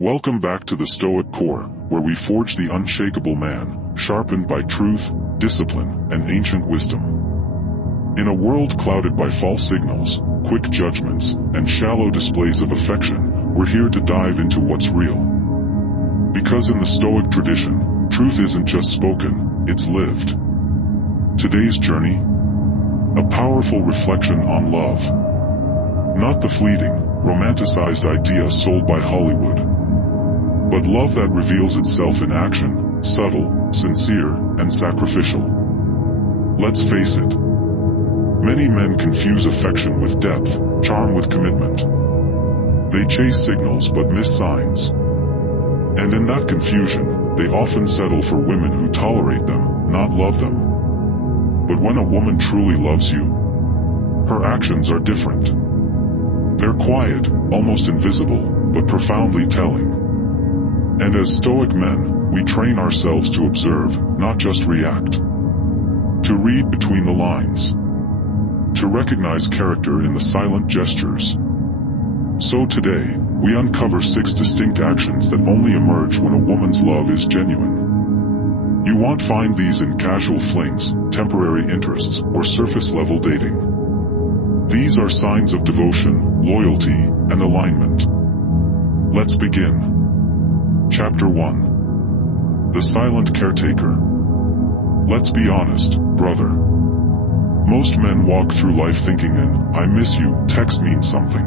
Welcome back to the Stoic Core, where we forge the unshakable man, sharpened by truth, discipline, and ancient wisdom. In a world clouded by false signals, quick judgments, and shallow displays of affection, we're here to dive into what's real. Because in the Stoic tradition, truth isn't just spoken, it's lived. Today's journey? A powerful reflection on love. Not the fleeting, romanticized idea sold by Hollywood, but love that reveals itself in action, subtle, sincere, and sacrificial. Let's face it. Many men confuse affection with depth, charm with commitment. They chase signals but miss signs. And in that confusion, they often settle for women who tolerate them, not love them. But when a woman truly loves you, her actions are different. They're quiet, almost invisible, but profoundly telling. And as Stoic men, we train ourselves to observe, not just react. To read between the lines. To recognize character in the silent gestures. So today, we uncover 6 distinct actions that only emerge when a woman's love is genuine. You won't find these in casual flings, temporary interests, or surface-level dating. These are signs of devotion, loyalty, and alignment. Let's begin. Chapter 1. The Silent Caretaker. Let's be honest, brother. Most men walk through life thinking an "I miss you" text means something.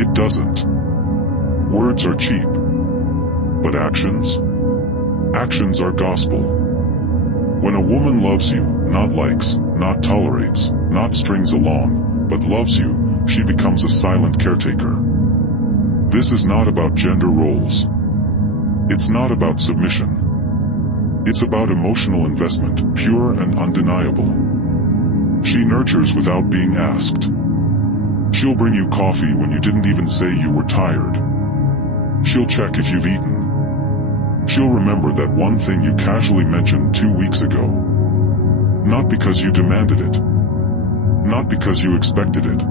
It doesn't. Words are cheap. But actions? Actions are gospel. When a woman loves you, not likes, not tolerates, not strings along, but loves you, she becomes a silent caretaker. This is not about gender roles. It's not about submission. It's about emotional investment, pure and undeniable. She nurtures without being asked. She'll bring you coffee when you didn't even say you were tired. She'll check if you've eaten. She'll remember that one thing you casually mentioned 2 weeks ago. Not because you demanded it. Not because you expected it.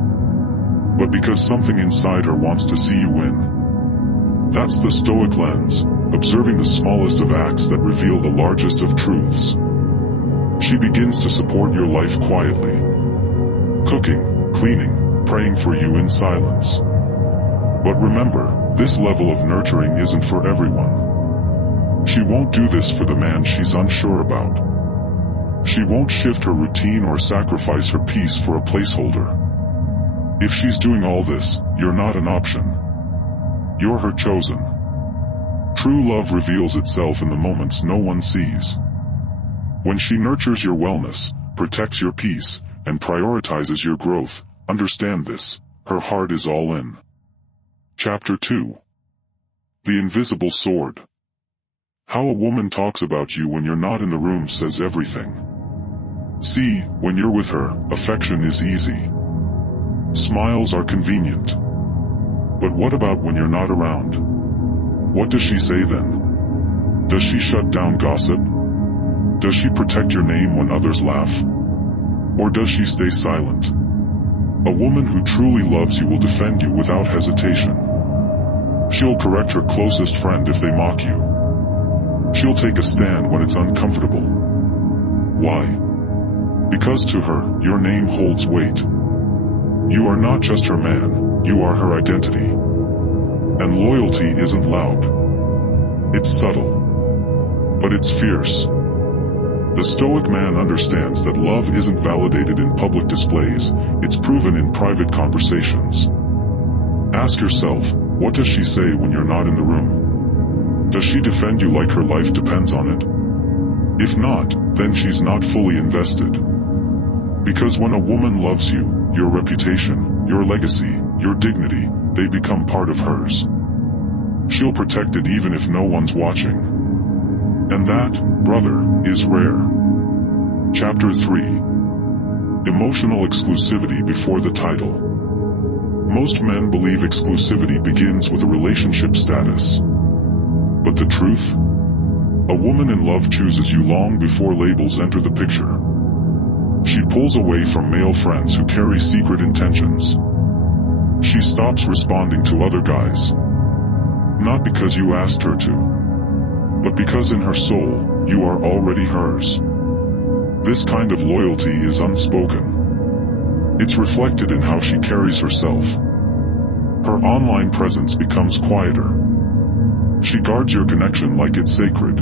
But because something inside her wants to see you win. That's the Stoic lens, observing the smallest of acts that reveal the largest of truths. She begins to support your life quietly. Cooking, cleaning, praying for you in silence. But remember, this level of nurturing isn't for everyone. She won't do this for the man she's unsure about. She won't shift her routine or sacrifice her peace for a placeholder. If she's doing all this, you're not an option. You're her chosen. True love reveals itself in the moments no one sees. When she nurtures your wellness, protects your peace, and prioritizes your growth, understand this, her heart is all in. Chapter 2. The Invisible Sword. How a woman talks about you when you're not in the room says everything. See, when you're with her, affection is easy. Smiles are convenient. But what about when you're not around? What does she say then? Does she shut down gossip? Does she protect your name when others laugh? Or does she stay silent? A woman who truly loves you will defend you without hesitation. She'll correct her closest friend if they mock you. She'll take a stand when it's uncomfortable. Why? Because to her, your name holds weight. You are not just her man, you are her identity. And loyalty isn't loud. It's subtle. But it's fierce. The Stoic man understands that love isn't validated in public displays, it's proven in private conversations. Ask yourself, what does she say when you're not in the room? Does she defend you like her life depends on it? If not, then she's not fully invested. Because when a woman loves you, your reputation, your legacy, your dignity, they become part of hers. She'll protect it even if no one's watching. And that, brother, is rare. Chapter 3. Emotional exclusivity before the title. Most men believe exclusivity begins with a relationship status. But the truth? A woman in love chooses you long before labels enter the picture. She pulls away from male friends who carry secret intentions. She stops responding to other guys. Not because you asked her to, but because in her soul, you are already hers. This kind of loyalty is unspoken. It's reflected in how she carries herself. Her online presence becomes quieter. She guards your connection like it's sacred.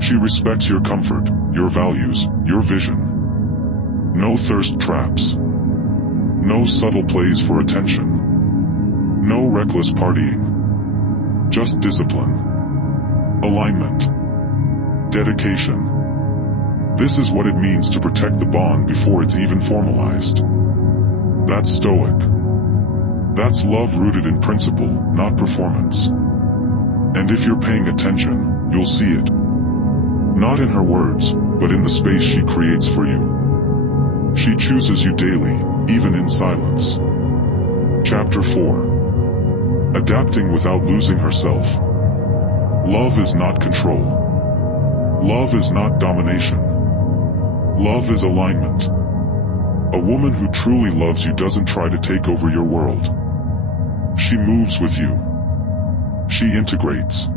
She respects your comfort, your values, your vision. No thirst traps. No subtle plays for attention. No reckless partying. Just discipline. Alignment. Dedication. This is what it means to protect the bond before it's even formalized. That's Stoic. That's love rooted in principle, not performance. And if you're paying attention, you'll see it. Not in her words, but in the space she creates for you. She chooses you daily, even in silence. Chapter 4. Adapting without losing herself. Love is not control. Love is not domination. Love is alignment. A woman who truly loves you doesn't try to take over your world. She moves with you. She integrates.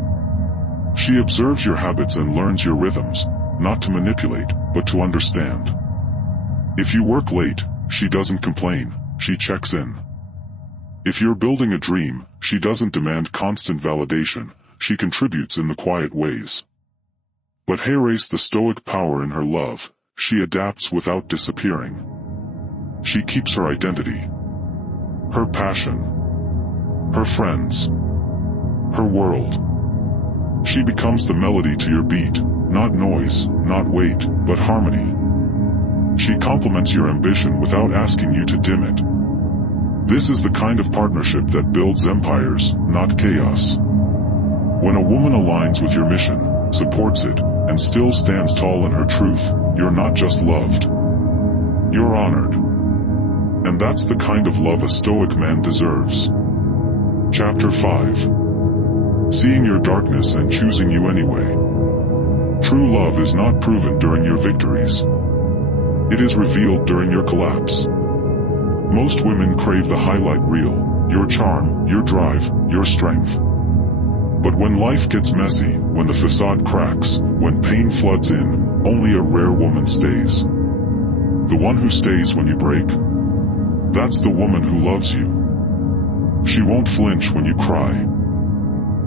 She observes your habits and learns your rhythms, not to manipulate, but to understand. If you work late, she doesn't complain, she checks in. If you're building a dream, she doesn't demand constant validation, she contributes in the quiet ways. But cherish the Stoic power in her love, she adapts without disappearing. She keeps her identity, her passion, her friends, her world. She becomes the melody to your beat, not noise, not weight, but harmony. She complements your ambition without asking you to dim it. This is the kind of partnership that builds empires, not chaos. When a woman aligns with your mission, supports it, and still stands tall in her truth, you're not just loved. You're honored. And that's the kind of love a Stoic man deserves. Chapter 5. Seeing your darkness and choosing you anyway. True love is not proven during your victories. It is revealed during your collapse. Most women crave the highlight reel, your charm, your drive, your strength. But when life gets messy, when the facade cracks, when pain floods in, only a rare woman stays. The one who stays when you break. That's the woman who loves you. She won't flinch when you cry.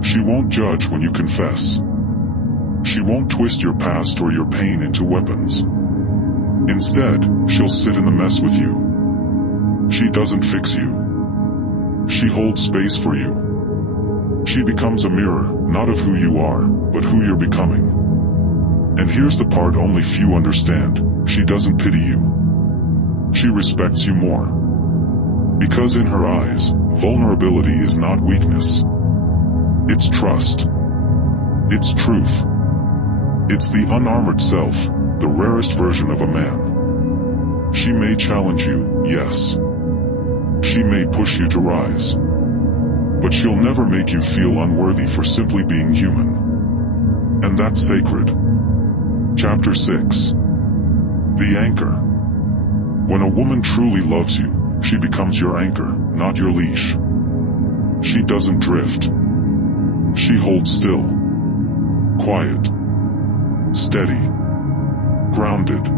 She won't judge when you confess. She won't twist your past or your pain into weapons. Instead, she'll sit in the mess with you. She doesn't fix you. She holds space for you. She becomes a mirror, not of who you are, but who you're becoming. And here's the part only few understand, she doesn't pity you. She respects you more. Because in her eyes, vulnerability is not weakness. It's trust. It's truth. It's the unarmored self, the rarest version of a man. She may challenge you, yes. She may push you to rise. But she'll never make you feel unworthy for simply being human. And that's sacred. Chapter 6. The anchor. When a woman truly loves you, she becomes your anchor, not your leash. She doesn't drift. She holds still. Quiet. Steady. Grounded.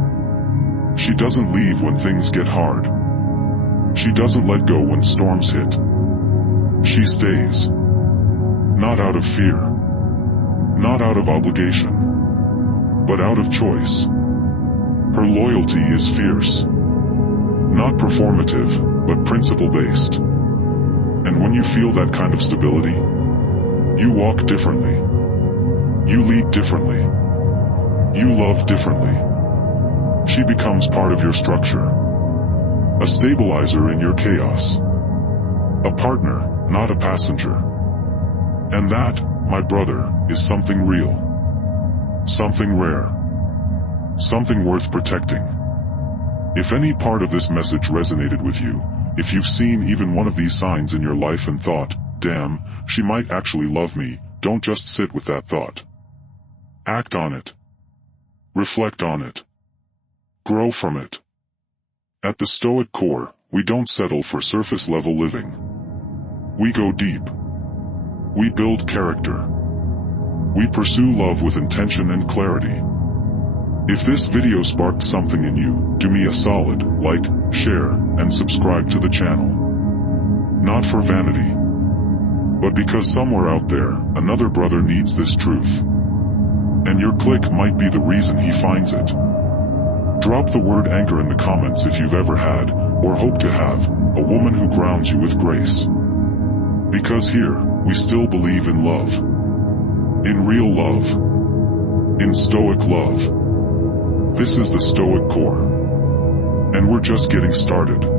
She doesn't leave when things get hard. She doesn't let go when storms hit. She stays. Not out of fear. Not out of obligation. But out of choice. Her loyalty is fierce. Not performative, but principle-based. And when you feel that kind of stability, you walk differently. You lead differently. You love differently. She becomes part of your structure. A stabilizer in your chaos. A partner, not a passenger. And that, my brother, is something real. Something rare. Something worth protecting. If any part of this message resonated with you, if you've seen even one of these signs in your life and thought, damn, she might actually love me, don't just sit with that thought. Act on it. Reflect on it. Grow from it. At the Stoic core, we don't settle for surface-level living. We go deep. We build character. We pursue love with intention and clarity. If this video sparked something in you, do me a solid, like, share, and subscribe to the channel. Not for vanity, but because somewhere out there, another brother needs this truth. And your click might be the reason he finds it. Drop the word anchor in the comments if you've ever had, or hope to have, a woman who grounds you with grace. Because here, we still believe in love. In real love. In Stoic love. This is the Stoic core. And we're just getting started.